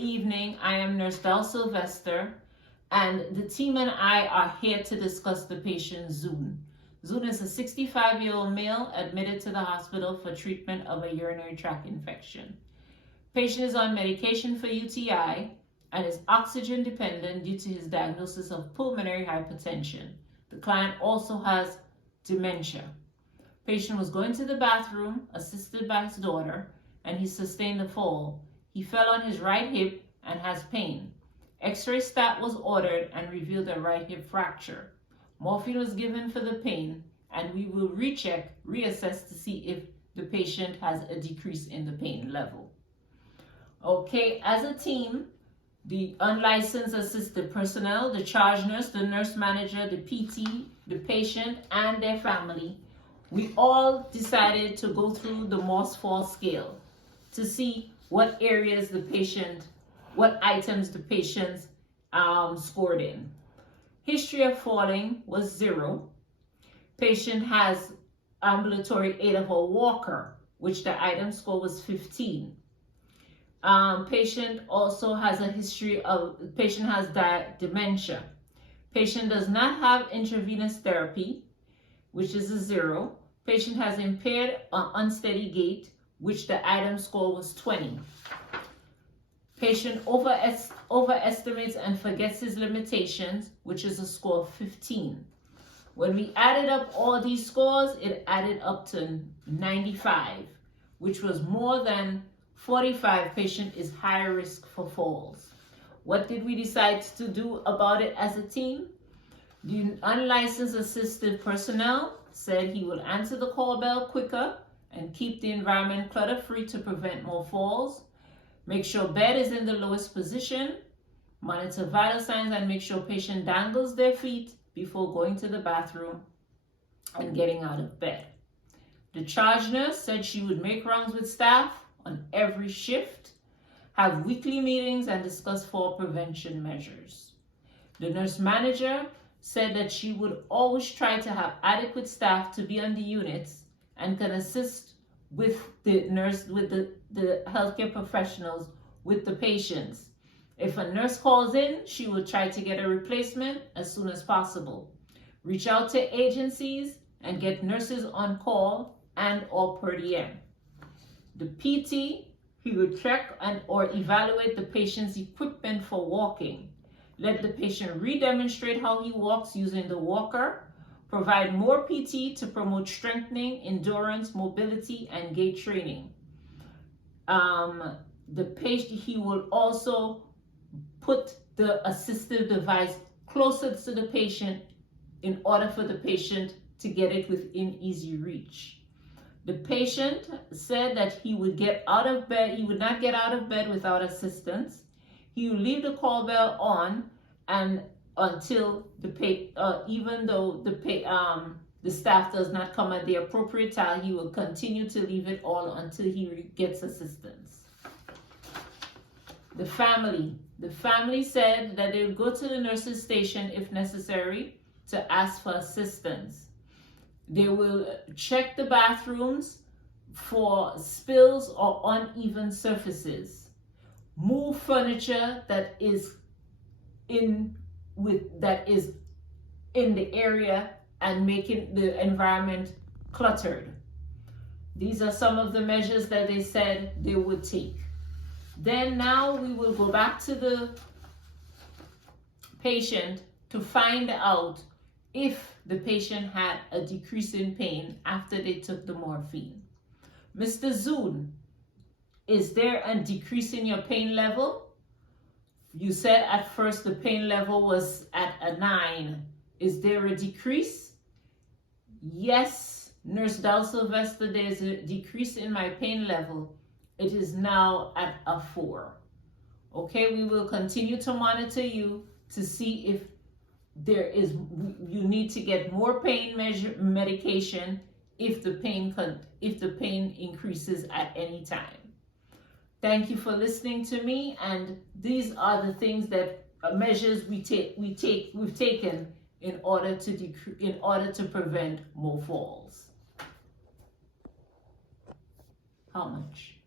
evening. I am Nurse Dowe-Sylvester, and the team and I are here to discuss the patient Zune. Zune is a 65-year-old male admitted to the hospital for treatment of a urinary tract infection. Patient is on medication for UTI and is oxygen dependent due to his diagnosis of pulmonary hypertension. The client also has dementia. Patient was going to the bathroom, assisted by his daughter, and he sustained a fall. He fell on his right hip and has pain. X-ray stat was ordered and revealed a right hip fracture. Morphine was given for the pain, and we will reassess to see if the patient has a decrease in the pain level. Okay, as a team, the unlicensed assisted personnel, the charge nurse, the nurse manager, the PT, the patient, and their family, we all decided to go through the Morse fall scale to see what areas the patient, what items the patient scored in. History of falling was 0. Patient has ambulatory aid of a walker, which the item score was 15. Patient also has a history of, patient has dementia. Patient does not have intravenous therapy, which is a 0. Patient has impaired unsteady gait, which the item score was 20. Patient overestimates and forgets his limitations, which is a score of 15. When we added up all these scores, it added up to 95, which was more than 45. Patient is high risk for falls. What did we decide to do about it as a team? The unlicensed assistive personnel said he will answer the call bell quicker and keep the environment clutter-free to prevent more falls. Make sure bed is in the lowest position. Monitor vital signs and make sure patient dangles their feet before going to the bathroom and getting out of bed. The charge nurse said she would make rounds with staff on every shift, have weekly meetings, and discuss fall prevention measures. The nurse manager said that she would always try to have adequate staff to be on the units and can assist with the nurse, with the healthcare professionals, with the patients. If a nurse calls in, she will try to get a replacement as soon as possible. Reach out to agencies and get nurses on call and or per diem. The PT, he would check and or evaluate the patient's equipment for walking. Let the patient re-demonstrate how he walks using the walker. Provide more PT to promote strengthening, endurance, mobility, and gait training. The patient, he will also put the assistive device closer to the patient in order for the patient to get it within easy reach. The patient said that he would get out of bed, he would not get out of bed without assistance. He would leave the call bell on and until even though the staff does not come at the appropriate time, he will continue to leave it on until he gets assistance. The family said that they would go to the nurse's station if necessary to ask for assistance. They will check the bathrooms for spills or uneven surfaces. Move furniture that is in the area and making the environment cluttered. These are some of the measures that they said they would take. Then now we will go back to the patient to find out if the patient had a decrease in pain after they took the morphine. Mr. Zune, is there a decrease in your pain level? You said at first the pain level was at a 9. Is there a decrease? Yes, Nurse Dowe-Sylvester, there's a decrease in my pain level. It is now at a 4. Okay, we will continue to monitor you to see if you need to get more pain medication if the pain increases at any time. Thank you for listening to me, and these are the things that measures we've taken in order to prevent more falls. How much?